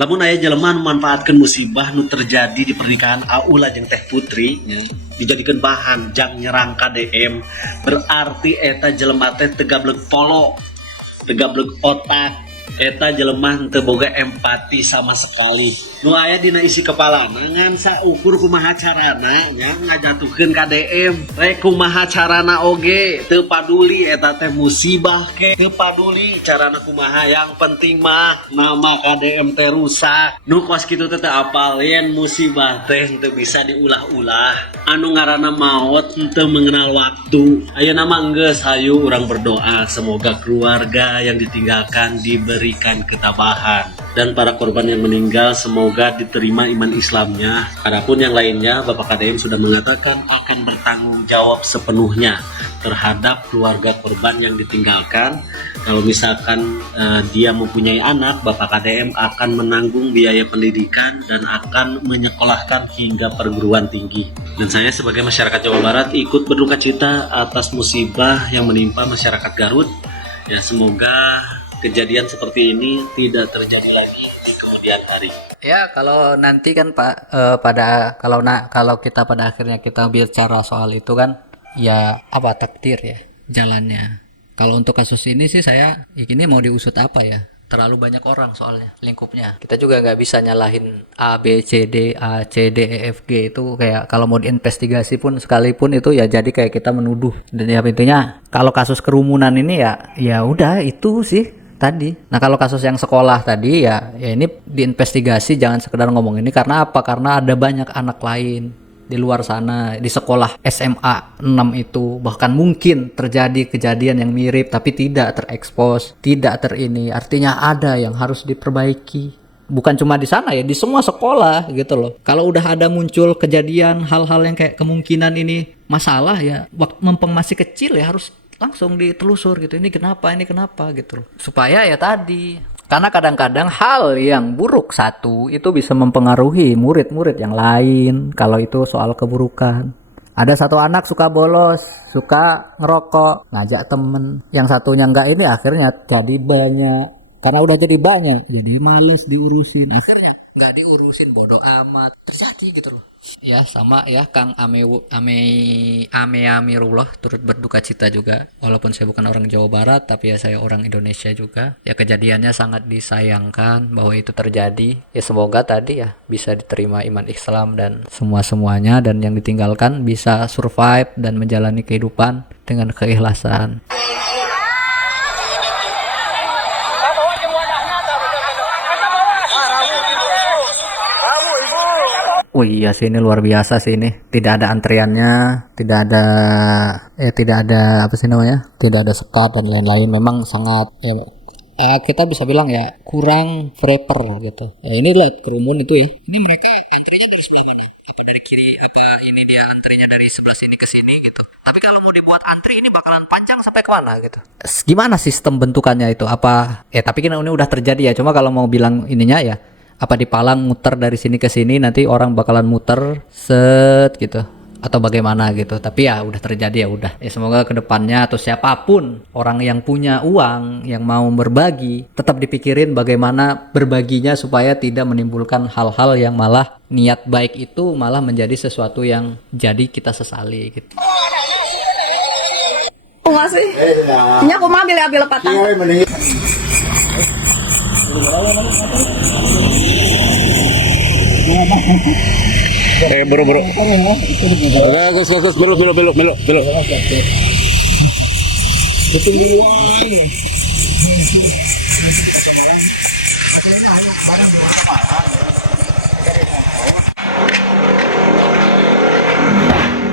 Lamun aya jelema nu manfaatkeun musibah nu terjadi di pernikahan Aula jeung Teh Putri dijadikan bahan jang nyerang KDM, berarti eta jelema teh teu gablek polo, teu gablek otak, eta jelema teu boga empati sama sekali. Nu aya dina isi kepalana ngan saukur kumaha carana nya ngajatuhkeun KDM, rek kumaha carana oge teu paduli eta teh musibah ke, teu paduli carana kumaha, yang penting mah nama KDM teh rusak. Nu kos kitu teh apalin musibah teh teu bisa diulah-ulah. Anu ngaranna maot teu mengenal waktu. Ayeuna mah geus hayu urang berdoa semoga keluarga yang ditinggalkan diberikan ketabahan dan para korban yang meninggal semoga diterima iman Islamnya. Adapun yang lainnya, Bapak KDM sudah mengatakan akan bertanggung jawab sepenuhnya terhadap keluarga korban yang ditinggalkan. Kalau misalkan dia mempunyai anak, Bapak KDM akan menanggung biaya pendidikan dan akan menyekolahkan hingga perguruan tinggi. Dan saya sebagai masyarakat Jawa Barat ikut berduka cita atas musibah yang menimpa masyarakat Garut. Ya, semoga kejadian seperti ini tidak terjadi lagi di kemudian hari. Ya, kalau nanti kan Pak, kalau kita pada akhirnya kita bicara soal itu kan, ya apa takdir ya jalannya. Kalau untuk kasus ini sih saya ini mau diusut apa ya? Terlalu banyak orang soalnya lingkupnya. Kita juga nggak bisa nyalahin A B C D E F G itu, kayak kalau mau diinvestigasi pun sekalipun itu ya jadi kayak kita menuduh. Dan ya intinya kalau kasus kerumunan ini ya udah itu sih tadi. Nah, kalau kasus yang sekolah tadi ya ini diinvestigasi, jangan sekedar ngomong ini. Karena apa? Karena ada banyak anak lain di luar sana, di sekolah SMA 6 itu bahkan mungkin terjadi kejadian yang mirip tapi tidak terekspos, tidak terini. Artinya ada yang harus diperbaiki. Bukan cuma di sana ya, di semua sekolah gitu loh. Kalau udah ada muncul kejadian hal-hal yang kayak kemungkinan ini masalah ya, waktu mumpung masih kecil ya harus langsung ditelusur gitu, ini kenapa gitu loh. Supaya ya tadi, karena kadang-kadang hal yang buruk satu itu bisa mempengaruhi murid-murid yang lain kalau itu soal keburukan. Ada satu anak suka bolos, suka ngerokok, ngajak temen, yang satunya enggak, ini akhirnya jadi banyak. Karena udah jadi banyak, jadi males diurusin, akhirnya nggak diurusin, bodoh amat, terjadi gitu loh. Ya sama ya, Kang Amirullah turut berduka cita juga, walaupun saya bukan orang Jawa Barat tapi ya saya orang Indonesia juga. Ya kejadiannya sangat disayangkan bahwa itu terjadi. Ya semoga tadi ya bisa diterima iman Islam dan semuanya, dan yang ditinggalkan bisa survive dan menjalani kehidupan dengan keikhlasan. Oh iya sih, ini luar biasa sih ini. Tidak ada antriannya, tidak ada apa sih namanya? Tidak ada sekat dan lain-lain. Memang sangat ya, kita bisa bilang ya kurang proper gitu. Ya, ini lihat kerumun itu ya. Ini mereka antrinya dari sebelah mana? Apa dari kiri, apa ini dia antrinya dari sebelah sini ke sini gitu. Tapi kalau mau dibuat antri ini bakalan panjang sampai ke mana gitu. Gimana sistem bentukannya itu? Apa ya, tapi kan ini udah terjadi ya. Cuma kalau mau bilang ininya ya, apa dipalang muter dari sini ke sini, nanti orang bakalan muter set gitu atau bagaimana gitu. Tapi ya udah terjadi, ya udah. Ya semoga kedepannya atau siapapun orang yang punya uang yang mau berbagi, tetap dipikirin bagaimana berbaginya supaya tidak menimbulkan hal-hal yang malah niat baik itu malah menjadi sesuatu yang jadi kita sesali gitu. Enggak sih. Nya aku mah ambil lepatan. Bro. Gus, belok.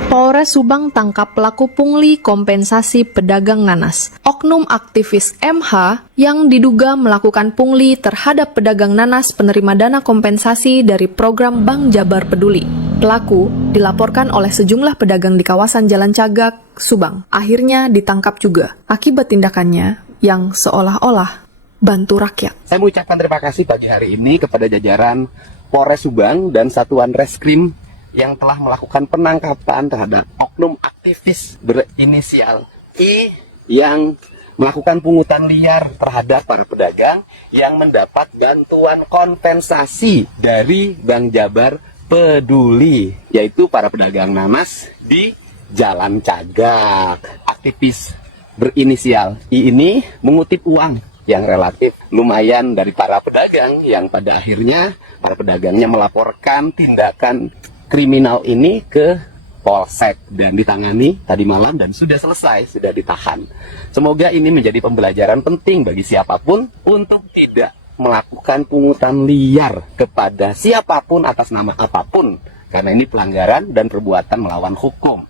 Polres Subang tangkap pelaku pungli kompensasi pedagang nanas. Oknum aktivis MH yang diduga melakukan pungli terhadap pedagang nanas penerima dana kompensasi dari program Bank Jabar Peduli. Pelaku dilaporkan oleh sejumlah pedagang di kawasan Jalan Cagak, Subang. Akhirnya ditangkap juga akibat tindakannya yang seolah-olah bantu rakyat. Saya mengucapkan terima kasih pagi hari ini kepada jajaran Polres Subang dan Satuan Reskrim yang telah melakukan penangkapan terhadap oknum aktivis berinisial I yang melakukan pungutan liar terhadap para pedagang yang mendapat bantuan kompensasi dari Bank Jabar Peduli, yaitu para pedagang nanas di Jalan Cagak. Aktivis berinisial I ini mengutip uang yang relatif lumayan dari para pedagang yang pada akhirnya para pedagangnya melaporkan tindakan kriminal ini ke Polsek dan ditangani tadi malam dan sudah selesai, sudah ditahan. Semoga ini menjadi pembelajaran penting bagi siapapun untuk tidak melakukan pungutan liar kepada siapapun atas nama apapun, karena ini pelanggaran dan perbuatan melawan hukum.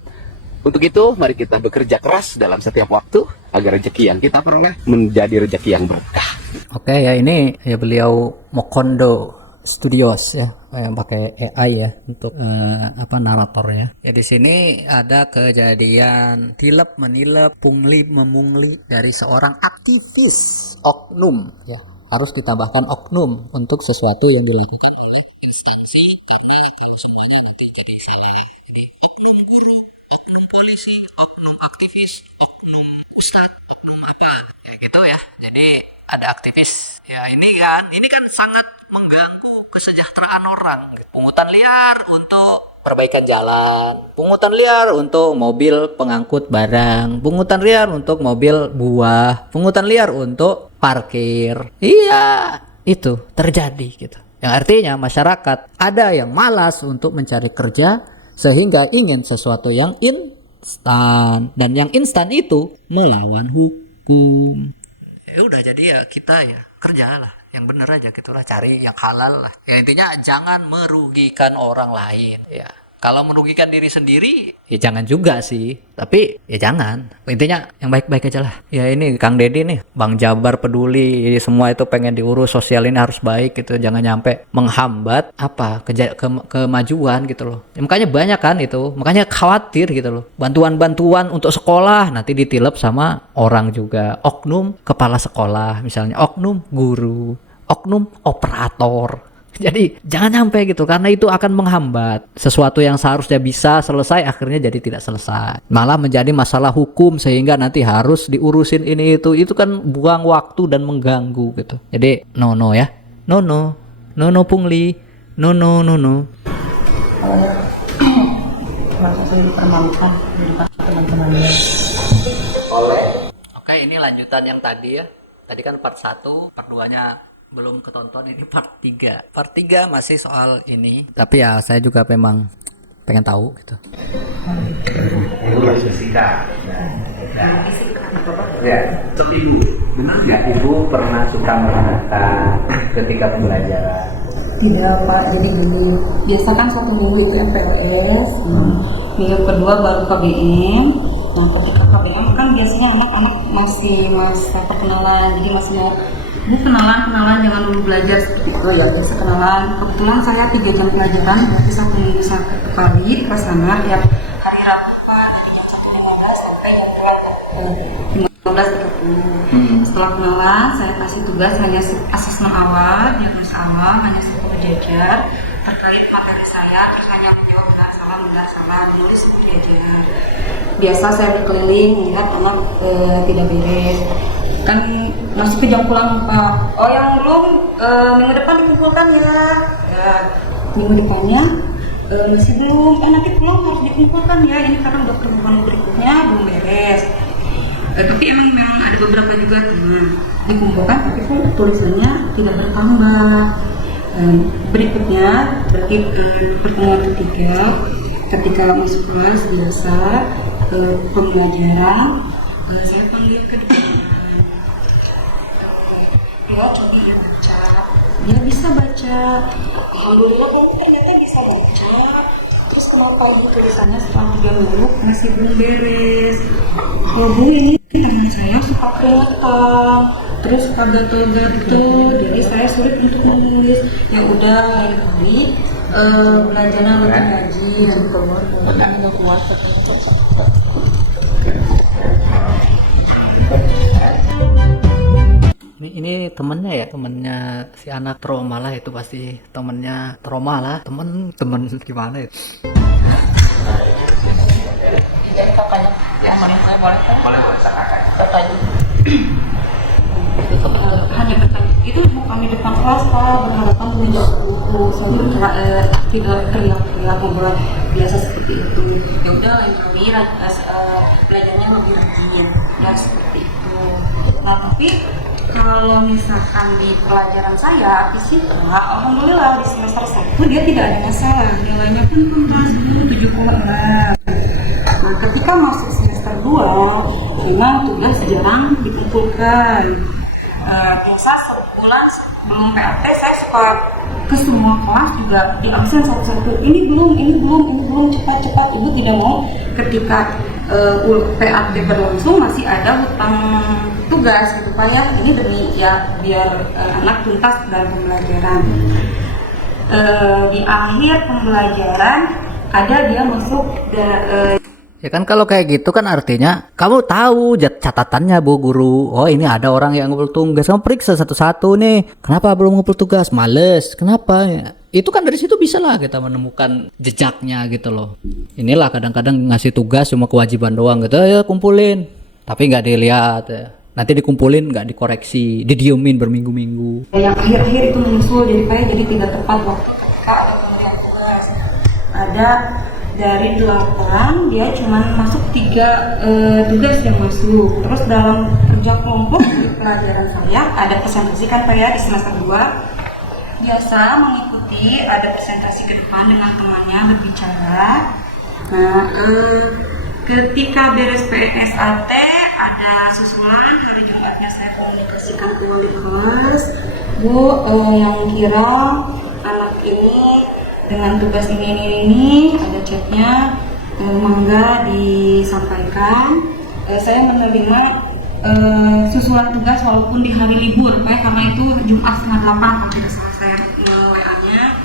Untuk itu, mari kita bekerja keras dalam setiap waktu agar rezeki yang kita peroleh menjadi rezeki yang berkah. Oke ya, ini ya beliau Mokondo Studios ya, yang pakai AI ya untuk naratornya. Ya di sini ada kejadian tilep menilep, pungli memungli dari seorang aktivis oknum ya. Harus ditambahkan oknum untuk sesuatu yang dilakukan oleh instansi, karena kalau semuanya nanti jadi saya oknum guru, oknum polisi, oknum aktivis, oknum ustadz, oknum apa ya gitu ya. Jadi ada aktivis ya, ini kan sangat mengganggu kesejahteraan orang. Pungutan liar untuk perbaikan jalan, pungutan liar untuk mobil pengangkut barang, pungutan liar untuk mobil buah, pungutan liar untuk parkir. Iya, itu terjadi gitu. Yang artinya masyarakat ada yang malas untuk mencari kerja sehingga ingin sesuatu yang instan, dan yang instan itu melawan hukum. Ya udah, jadi ya kita ya kerjalah yang bener aja gitulah, cari yang halal lah. Ya intinya jangan merugikan orang lain ya. Kalau merugikan diri sendiri ya jangan juga sih, tapi ya jangan. Intinya yang baik-baik aja lah. Ya ini Kang Deddy nih, Bang Jabar Peduli, jadi semua itu pengen diurus, sosial ini harus baik gitu, jangan nyampe menghambat kemajuan gitu loh. Ya, makanya banyak kan itu, makanya khawatir gitu loh. Bantuan-bantuan untuk sekolah nanti ditilep sama orang juga, oknum kepala sekolah misalnya, oknum guru, oknum operator. Jadi jangan sampai gitu, karena itu akan menghambat sesuatu yang seharusnya bisa selesai, akhirnya jadi tidak selesai, malah menjadi masalah hukum sehingga nanti harus diurusin ini itu kan buang waktu dan mengganggu gitu. Jadi no ya, no pungli, no. Merasa saya dipermalukan di depan teman-temannya. Oke, ini lanjutan yang tadi ya. Tadi kan part 1, part 2-nya belum ketonton, ini part 3. Part 3 masih soal ini. Tapi ya saya juga memang pengen tahu gitu. Ibu fisika. Ya, Ibu, benar nggak Ibu pernah suka menata ketika pembelajaran? Tidak Pak, jadi gini, biasa kan 1 minggu itu MPLS, minggu kedua baru KBM. Nah ketika KBM kan biasanya anak-anak masih masa perkenalan, jadi masih mau ini kenalan jangan dulu belajar seperti itu ya, biasa kenalan. Kebetulan saya 3 jam pelajaran, berarti 1 minggu 1 kali ke sana tiap hari Rabu Pak, dari jam 1.15 sampai jam 15.30. Setelah kenalan, saya kasih tugas hanya asesmen awal, diagnosa awal, hanya 10 jajar terkait materi saya, terus hanya menjawab benar salah, menulis 10 jajar. Biasa saya berkeliling melihat anak tidak beres, kan masih kejam pulang Pak. Oh yang belum minggu depan dikumpulkan ya. Minggu depannya masih belum, nanti pulang harus dikumpulkan ya, ini karena udah pertemuan berikutnya belum beres. Tapi memang ada beberapa juga teman dikumpulkan, tapi kok tulisannya tidak bertambah. Berikutnya berarti pertemuan ketiga, ketika masuk kelas biasa pembelajaran, saya panggil ke depan. Ya coba dia baca, dia bisa baca. Alhamdulillah kan ternyata bisa baca. Terus kenapa ibu tulisannya setelah 3 minggu masih belum beres? Kalau Bu ini tangan saya suka keringetan, terus suka gatel-gatel, jadi saya sulit untuk menulis. Ya udah lain kali belajarnya lebih rajin, keluar nggak kuat Ini temennya si anak trauma lah, itu pasti temennya trauma lah, temen gimana itu. Jadi kakaknya, ya, saya boleh kan? Boleh kakak. Kakaknya. Hanya bertanya itu bukan di depan kelas Pak, berhadapan dengan buku saya tidak teriak-teriak ngobrol biasa seperti itu. Ya udah lain kali belajarnya lebih rajin dan seperti itu. Nah tapi kalau misalkan di pelajaran saya fisika, alhamdulillah di semester 1 dia tidak ada masalah, nilainya pun tuntas 7,6. Nah ketika masuk semester 2 memang tugas jarang dikumpulkan. Biasa sebulan sebelum PAT saya suka ke semua kelas juga di absen satu-satu, ini belum cepat-cepat. Ibu tidak mau ketika PAT berlangsung masih ada hutang tugas gitu Pak ya, ini demi ya biar anak tuntas dalam pembelajaran. Di akhir pembelajaran ada dia masuk Ya kan kalau kayak gitu kan artinya kamu tahu catatannya Bu Guru. Oh ini ada orang yang ngumpul tugas. Kamu periksa satu-satu nih. Kenapa belum ngumpul tugas? Males. Kenapa? Itu kan dari situ bisa lah kita menemukan jejaknya gitu loh. Inilah kadang-kadang ngasih tugas cuma kewajiban doang gitu. Ya kumpulin. Tapi nggak dilihat ya. Nanti dikumpulin nggak dikoreksi. Didiemin berminggu-minggu. yang akhir-akhir itu menyusul jadi tidak tepat waktu ketika ada pemberian tugas. Ada dari 8 dia cuma masuk 3 tugas yang masuk. Terus dalam kerja kelompok pelajaran saya ada presentasi kan Pak ya di semester 2. Biasa mengikuti ada presentasi ke depan dengan temannya berbicara. Nah ketika beres PNSAT ada susulan hari Jumatnya saya komunikasikan ke wali kelas, Bu yang kira anak ini dengan tugas ini ada chatnya, mangga disampaikan. Saya menerima susulan tugas walaupun di hari libur Pak, karena itu Jumat setengah 8 kalau tidak salah saya WA-nya.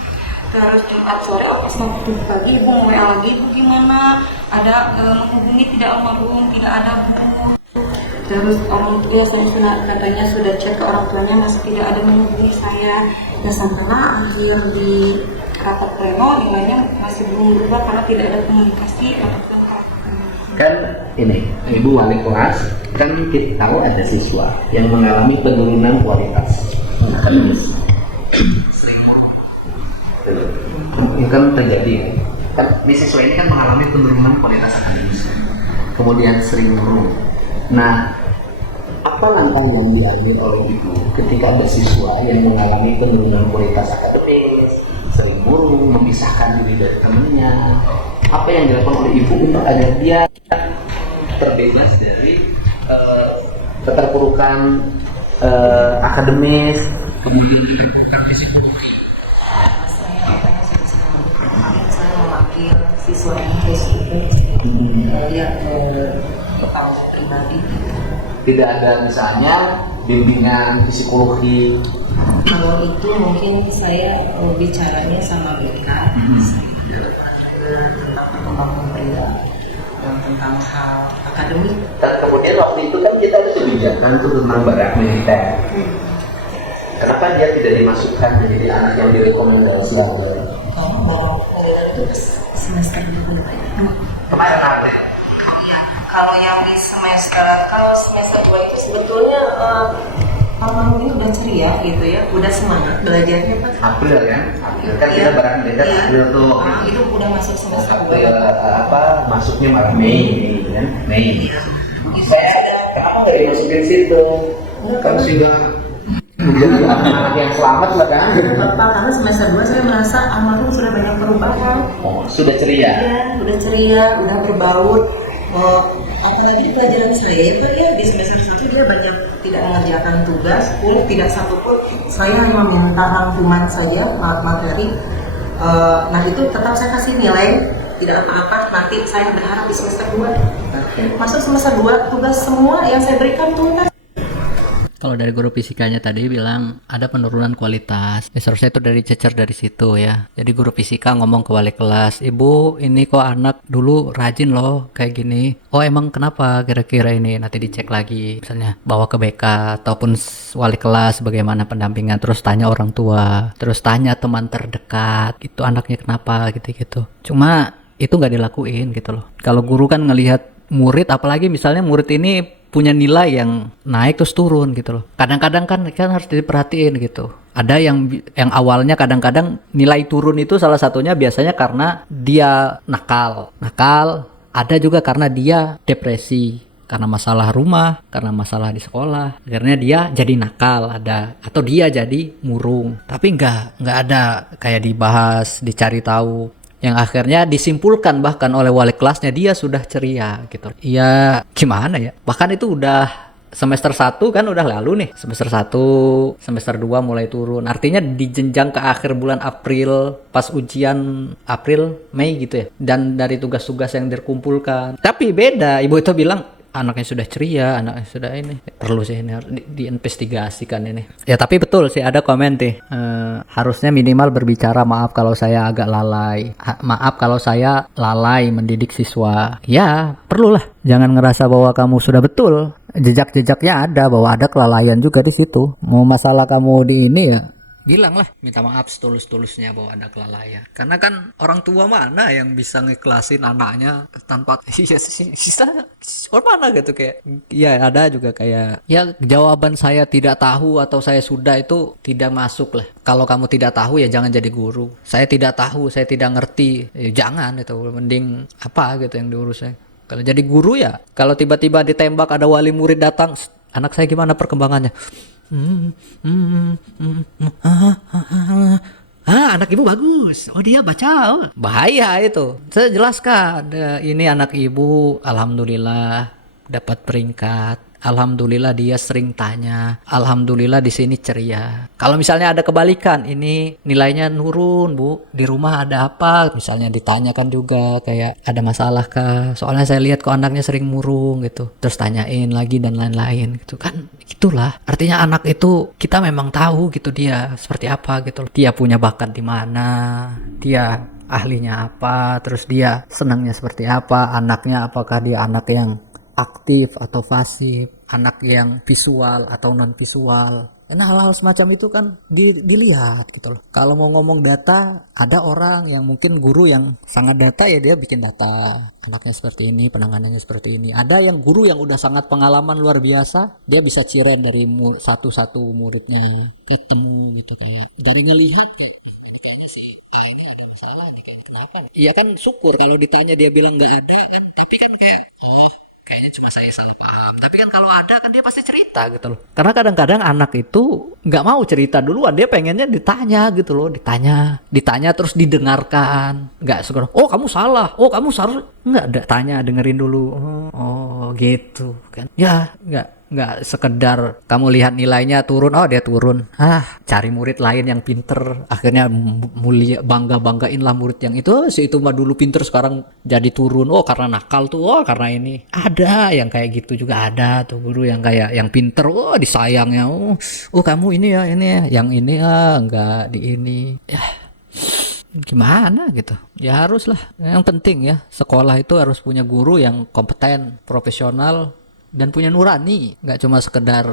Terus Jumat sore pas Sabtu pagi Ibu WA lagi, Bu gimana? Ada menghubungi tidak almarhum, tidak ada Bu. Terus orang tua saya katanya sudah cek ke orang tuanya masih tidak ada menghubungi saya. Ya sampailah akhir di rapat pleno nilainya masih belum berubah karena tidak ada komunikasi ataupun Kan ini Ibu wali kelas, kan kita tahu ada siswa yang mengalami penurunan kualitas akademis. Ini kan terjadi kan di siswa ini kan mengalami penurunan kualitas akademis, kemudian sering murung. Nah, apa langkah yang diambil oleh Ibu ketika ada siswa yang mengalami penurunan kualitas akademis, sering murung, memisahkan diri dari temannya? Apa yang dilakukan oleh Ibu untuk agar dia terbebas dari keterpurukan akademis, kemudian keterpurukan psikologi? saya mewakil siswa yang kepala pribadi. Tidak ada misalnya bimbingan psikologi. Kalau itu mungkin saya bicaranya sama BK, tentang perkembangan pria dan tentang hal akademik. Dan kemudian waktu itu kan kita ada kebijakan tuh tentang barak militer. Kenapa dia tidak dimasukkan menjadi anak yang direkomendasikan? Itu semester 2 Kemarin apa? Kalau yang di semester 2 itu sebetulnya almarhum ini udah ceria gitu ya, udah semangat belajarnya Pak. April kan? April kan kita barak militer April tuh. Itu udah masuk semester 2. April masuknya malah Mei kan? Mei. Saya kenapa nggak dimasukin situ? Kan sudah menjadi anak-anak yang selamat lah kan? Bapak, karena semester 2 saya merasa almarhum sudah banyak perubahan. Oh, sudah ceria. Iya, udah ceria, udah berbaur. Apalagi di pelajaran saya ya Pak ya, di semester 1 dia banyak tidak mengerjakan tugas, pun tidak satu pun saya hanya minta rangkuman saja materi. Nah itu tetap saya kasih nilai, tidak apa-apa, nanti saya berharap di semester 2. Masuk semester 2 tugas semua yang saya berikan tuntas. Kalau dari guru fisikanya tadi bilang ada penurunan kualitas. Ya seharusnya itu dari cecer dari situ ya. Jadi guru fisika ngomong ke wali kelas, "Ibu, ini kok anak dulu rajin loh kayak gini. Oh emang kenapa kira-kira ini?" Nanti dicek lagi. Misalnya bawa ke BK ataupun wali kelas bagaimana pendampingan. Terus tanya orang tua. Terus tanya teman terdekat. Itu anaknya kenapa gitu-gitu. Cuma itu nggak dilakuin gitu loh. Kalau guru kan ngelihat murid, apalagi misalnya murid ini punya nilai yang naik terus turun gitu loh. Kadang-kadang kan harus diperhatiin gitu. Ada yang awalnya kadang-kadang nilai turun itu salah satunya biasanya karena dia nakal. Ada juga karena dia depresi, karena masalah rumah, karena masalah di sekolah. Akhirnya dia jadi nakal, ada, atau dia jadi murung. Tapi nggak ada kayak dibahas, dicari tahu. Yang akhirnya disimpulkan bahkan oleh wali kelasnya dia sudah ceria gitu. Ya gimana ya? Bahkan itu udah semester 1 kan udah lalu nih. Semester 1, semester 2 mulai turun. Artinya di jenjang ke akhir bulan April, pas ujian April, Mei gitu ya. Dan dari tugas-tugas yang dikumpulkan. Tapi beda, ibu itu bilang anaknya sudah ceria, anaknya sudah ini. Perlu sih ini harus diinvestigasikan ini. Ya tapi betul sih ada komen sih. Harusnya minimal berbicara maaf kalau saya agak lalai. Maaf kalau saya lalai mendidik siswa. Ya perlulah. Jangan ngerasa bahwa kamu sudah betul. Jejak-jejaknya ada bahwa ada kelalaian juga di situ. Mau masalah kamu di ini ya bilang lah, minta maaf setulus-tulusnya bahwa ada kelalaian. Karena kan orang tua mana yang bisa ngeklasin anaknya tanpa iya sisa orang mana gitu kayak. Ya ada juga kayak ya jawaban saya tidak tahu atau saya sudah itu tidak masuk lah. Kalau kamu tidak tahu ya jangan jadi guru. Saya tidak tahu, saya tidak ngerti. Ya jangan itu, mending apa gitu yang diurusnya. Kalau jadi guru ya, kalau tiba-tiba ditembak ada wali murid datang, anak saya gimana perkembangannya? Anak ibu bagus. Oh dia baca. Bahaya itu. Saya jelaskan. Ini anak ibu, alhamdulillah dapat peringkat. Alhamdulillah dia sering tanya. Alhamdulillah di sini ceria. Kalau misalnya ada kebalikan, ini nilainya nurun, Bu. Di rumah ada apa? Misalnya ditanyakan juga kayak ada masalah kah? Soalnya saya lihat kok anaknya sering murung gitu. Terus tanyain lagi dan lain-lain gitu kan. Itulah. Artinya anak itu kita memang tahu gitu dia seperti apa gitu. Dia punya bakat di mana? Dia ahlinya apa? Terus dia senangnya seperti apa? Anaknya apakah dia anak yang aktif atau pasif, anak yang visual atau non visual. Nah hal-hal semacam itu kan dilihat gitu loh. Kalau mau ngomong data, ada orang yang mungkin guru yang sangat data ya dia bikin data. Anaknya seperti ini, penanganannya seperti ini. Ada yang guru yang udah sangat pengalaman luar biasa, dia bisa ciren dari satu-satu muridnya ketemu gitu kayak dari ngelihat ya. Kayaknya sih ini ada masalah nih kayak kenapa? Iya kan syukur kalau ditanya dia bilang nggak ada kan, tapi kan kayak kayaknya cuma saya salah paham. Tapi kan kalau ada kan dia pasti cerita gitu loh. Karena kadang-kadang anak itu nggak mau cerita duluan. Dia pengennya ditanya gitu loh. Ditanya terus didengarkan. Nggak sekedar, oh kamu salah. Oh kamu salah. Nggak tanya, dengerin dulu. Oh gitu kan. Ya nggak sekedar kamu lihat nilainya turun, oh dia turun, cari murid lain yang pinter, akhirnya mulia banggain lah murid yang itu, si itu mah dulu pinter sekarang jadi turun, oh karena nakal tuh, oh karena ini. Ada yang kayak gitu juga, ada tuh guru yang kayak yang pinter, oh disayangnya, oh kamu ini ya yang ini nggak di ini ya. Gimana gitu ya, haruslah yang penting ya sekolah itu harus punya guru yang kompeten, profesional dan punya nurani, nggak cuma sekedar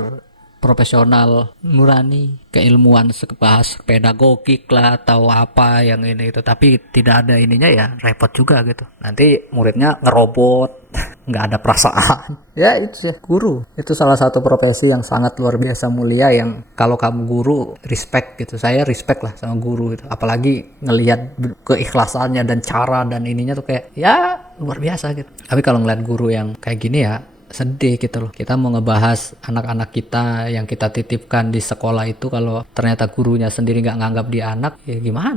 profesional nurani, keilmuan bahas pedagogik lah atau apa yang ini itu, tapi tidak ada ininya ya repot juga gitu. Nanti muridnya ngerobot, nggak ada perasaan. Ya itu sih guru. Itu salah satu profesi yang sangat luar biasa mulia yang kalau kamu guru respect gitu. Saya respect lah sama guru itu. Apalagi ngelihat keikhlasannya dan cara dan ininya tuh kayak ya luar biasa gitu. Tapi kalau ngeliat guru yang kayak gini ya sedih gitu loh. Kita mau ngebahas anak-anak kita yang kita titipkan di sekolah itu, kalau ternyata gurunya sendiri nggak nganggap dia anak, ya gimana?